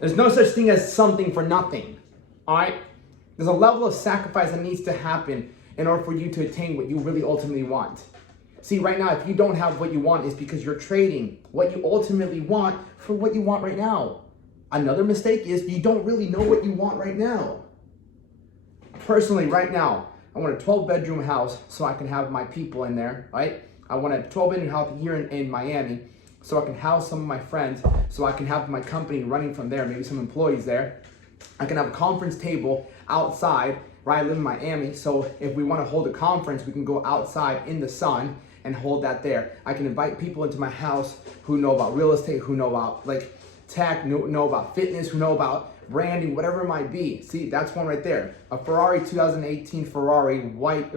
There's no such thing as something for nothing, all right? There's a level of sacrifice that needs to happen in order for you to attain what you really ultimately want. See, right now, if you don't have what you want, it's because you're trading what you ultimately want for what you want right now. Another mistake is you don't really know what you want right now. Personally, right now, I want a 12-bedroom house so I can have my people in there, right? I want a 12-bedroom house here in Miami so I can house some of my friends, so I can have my company running from there, maybe some employees there. I can have a conference table outside, right? I live in Miami, so if we want to hold a conference, we can go outside in the sun and hold that there. I can invite people into my house who know about real estate, who know about like tech, know about fitness, who know about branding, whatever it might be. See, that's one right there. A Ferrari 2018 Ferrari, white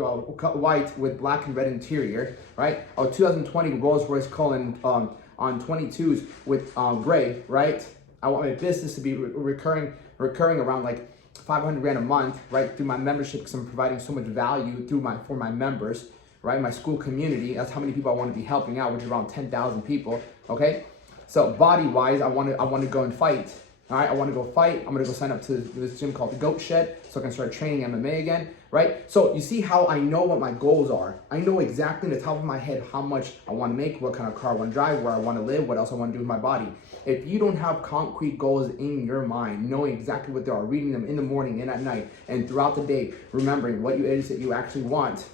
with black and red interior, right? A 2020 Rolls Royce Cullinan on 22s with gray, right? I want my business to be recurring around like 500 grand a month, right? Through my membership, because I'm providing so much value for my members, right? My school community, that's how many people I want to be helping out, which is around 10,000 people, okay? So body-wise, I want to go and fight. All right, I want to go fight. I'm going to go sign up to this gym called the Goat Shed so I can start training MMA again, right? So you see how I know what my goals are. I know exactly in the top of my head how much I want to make, what kind of car I want to drive, where I want to live, what else I want to do with my body. If you don't have concrete goals in your mind, knowing exactly what they are, reading them in the morning and at night and throughout the day, remembering what it is that you actually want,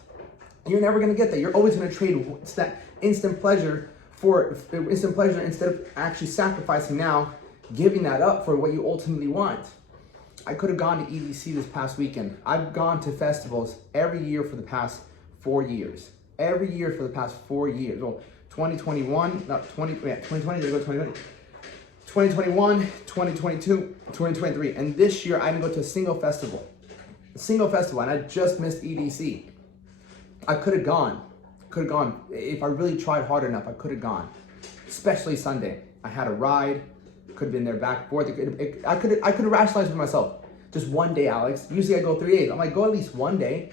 you're never going to get there. You're always going to trade that instant pleasure for instant pleasure instead of actually sacrificing now, giving that up for what you ultimately want. I could have gone to EDC this past weekend. I've gone to festivals every year for the past 4 years. Every year for the past 4 years. Well, 2021, not 2020, there go 2020. 2021, 2022, 2023. And this year, I didn't go to a single festival. And I just missed EDC. I could have gone. If I really tried hard enough, I could have gone. Especially Sunday. I had a ride. Could have been there back and forth. I could have rationalized with myself. Just one day, Alex. Usually I go 3 days. I'm like, go at least one day.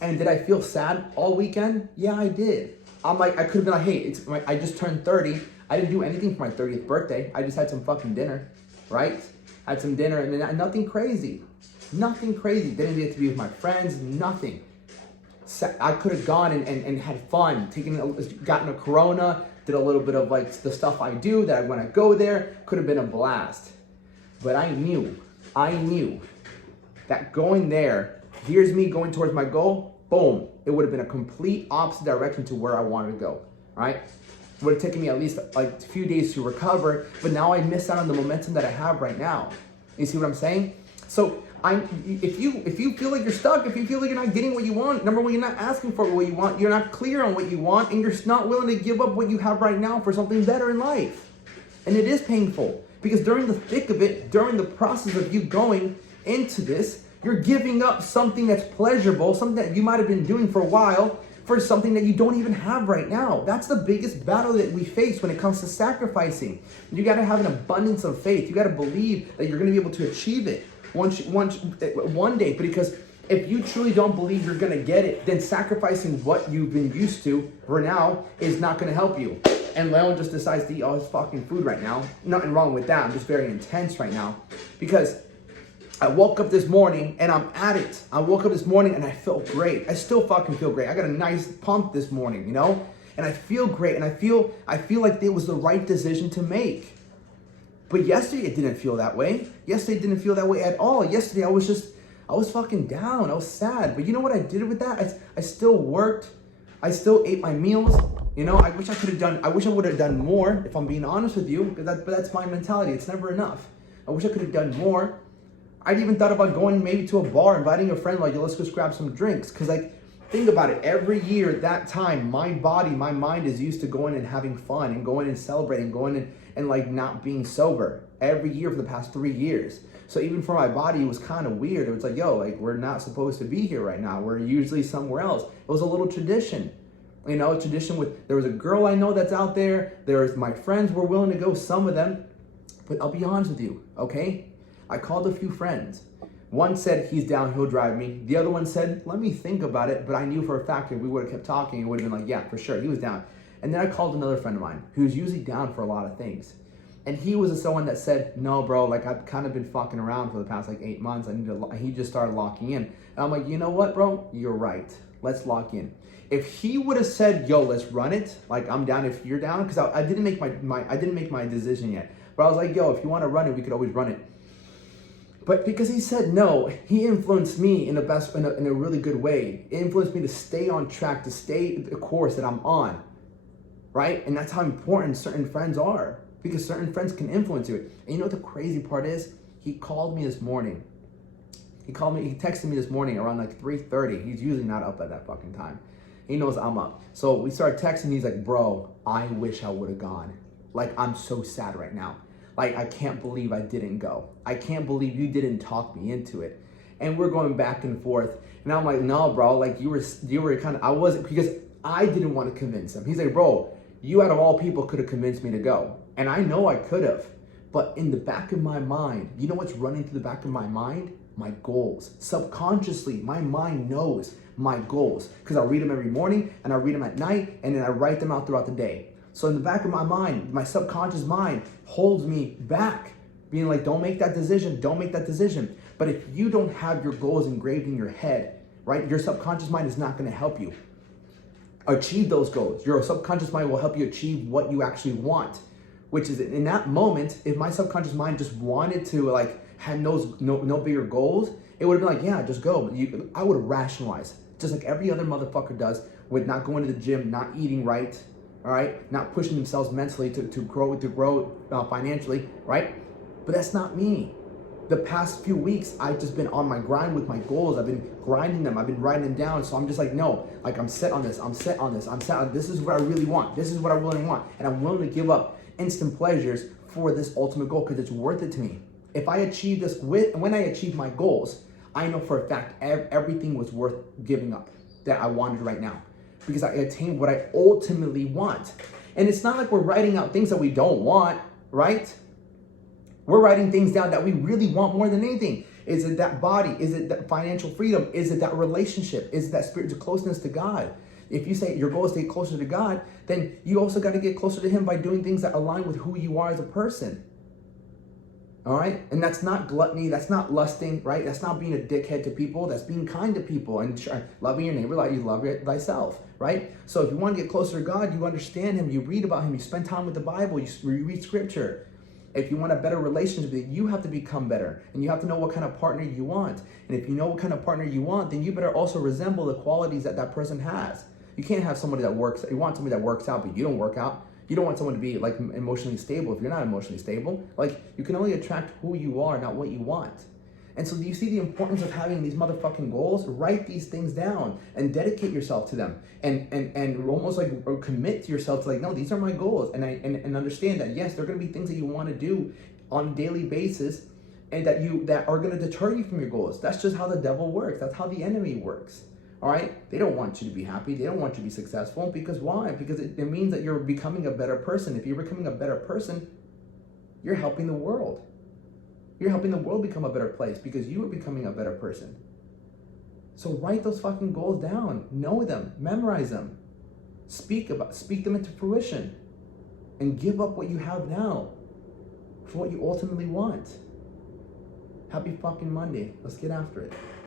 And did I feel sad all weekend? Yeah, I did. I'm like, I could have been like, hey, I just turned 30. I didn't do anything for my 30th birthday. I just had some fucking dinner, right? Had some dinner and then nothing crazy. Nothing crazy. Didn't get to be with my friends, nothing. I could have gone and had fun, gotten a Corona, did a little bit of like the stuff I do that when I go there, could have been a blast. But I knew that going there, here's me going towards my goal, boom, it would have been a complete opposite direction to where I wanted to go, right? It would have taken me at least like a few days to recover, but now I miss out on the momentum that I have right now. You see what I'm saying? So if you feel like you're stuck, if you feel like you're not getting what you want, number one, you're not asking for what you want, you're not clear on what you want, and you're not willing to give up what you have right now for something better in life. And it is painful, because during the thick of it, during the process of you going into this, you're giving up something that's pleasurable, something that you might have been doing for a while, for something that you don't even have right now. That's the biggest battle that we face when it comes to sacrificing. You gotta have an abundance of faith. You gotta believe that you're gonna be able to achieve it one day, because if you truly don't believe you're gonna get it, then sacrificing what you've been used to for now is not gonna help you. And Leon just decides to eat all his fucking food right now. Nothing wrong with that. I'm just very intense right now because I woke up this morning and I'm at it. I woke up this morning and I felt great. I still fucking feel great. I got a nice pump this morning, you know? And I feel great, and I feel like it was the right decision to make. But yesterday it didn't feel that way. Yesterday it didn't feel that way at all. Yesterday I was fucking down. I was sad. But you know what I did with that? I still worked. I still ate my meals. You know, I wish I would have done more, if I'm being honest with you, but that's my mentality. It's never enough. I wish I could have done more. I'd even thought about going maybe to a bar, inviting a friend, like, yo, let's just grab some drinks. Because, like, think about it. Every year at that time, my body, my mind is used to going and having fun and going and celebrating, going and like not being sober every year for the past 3 years. So even for my body, it was kind of weird. It was like, yo, like, we're not supposed to be here right now. We're usually somewhere else. It was a little tradition. You know, a tradition there was a girl I know that's out there. There's my friends were willing to go, some of them. But I'll be honest with you, okay? I called a few friends. One said he's down, he'll drive me. The other one said, let me think about it. But I knew for a fact if we would have kept talking, it would have been like, yeah, for sure, he was down. And then I called another friend of mine who's usually down for a lot of things. And he was someone that said, no, bro, like I've kind of been fucking around for the past like 8 months. He just started locking in. And I'm like, you know what, bro? You're right. Let's lock in. If he would have said, yo, let's run it, like I'm down if you're down, because I didn't make I didn't make my decision yet. But I was like, yo, if you want to run it, we could always run it. But because he said no, he influenced me in a really good way. It influenced me to stay on track, to stay the course that I'm on, right? And that's how important certain friends are, because certain friends can influence you. And you know what the crazy part is? He called me this morning. He texted me this morning around like 3:30. He's usually not up at that fucking time. He knows I'm up. So we started texting. He's like, bro, I wish I would have gone. Like, I'm so sad right now. Like, I can't believe I didn't go. I can't believe you didn't talk me into it. And we're going back and forth. And I'm like, no, bro, like you were kind of, I wasn't, because I didn't want to convince him. He's like, bro, you out of all people could have convinced me to go. And I know I could have. But in the back of my mind, you know what's running through the back of my mind? My goals. Subconsciously, my mind knows my goals, because I read them every morning and I read them at night, and then I write them out throughout the day. So in the back of my mind, my subconscious mind holds me back, being like, don't make that decision, don't make that decision. But if you don't have your goals engraved in your head, right, your subconscious mind is not going to help you achieve those goals. Your subconscious mind will help you achieve what you actually want, which is, in that moment, if my subconscious mind just wanted to like have no bigger goals, it would have been like, yeah, just go. But I would have rationalized, just like every other motherfucker does, with not going to the gym, not eating right, all right, not pushing themselves mentally to grow financially, right? But that's not me. The past few weeks, I've just been on my grind with my goals. I've been grinding them. I've been writing them down. So I'm just like, no, like I'm set on this. I'm set on this. This is what I really want. This is what I really want. And I'm willing to give up instant pleasures for this ultimate goal, because it's worth it to me. If I achieve this, when I achieve my goals, I know for a fact everything was worth giving up that I wanted right now, because I attained what I ultimately want. And it's not like we're writing out things that we don't want, right? We're writing things down that we really want more than anything. Is it that body? Is it that financial freedom? Is it that relationship? Is it that spiritual closeness to God? If you say your goal is to get closer to God, then you also got to get closer to Him by doing things that align with who you are as a person. All right? And that's not gluttony. That's not lusting, right? That's not being a dickhead to people. That's being kind to people and loving your neighbor like you love thyself, right? So if you want to get closer to God, you understand Him, you read about Him, you spend time with the Bible, you read scripture. If you want a better relationship, you have to become better, and you have to know what kind of partner you want. And if you know what kind of partner you want, then you better also resemble the qualities that that person has. You can't have somebody that works, you want somebody that works out, but you don't work out. You don't want someone to be like emotionally stable if you're not emotionally stable. Like, you can only attract who you are, not what you want. And so do you see the importance of having these motherfucking goals? Write these things down and dedicate yourself to them, and almost like commit to yourself to like, no, these are my goals, and understand that yes, there are going to be things that you want to do on a daily basis, and that are going to deter you from your goals. That's just how the devil works. That's how the enemy works. All right? They don't want you to be happy. They don't want you to be successful. Because why? Because it means that you're becoming a better person. If you're becoming a better person, you're helping the world. You're helping the world become a better place because you are becoming a better person. So write those fucking goals down. Know them. Memorize them. Speak them into fruition. And give up what you have now for what you ultimately want. Happy fucking Monday. Let's get after it.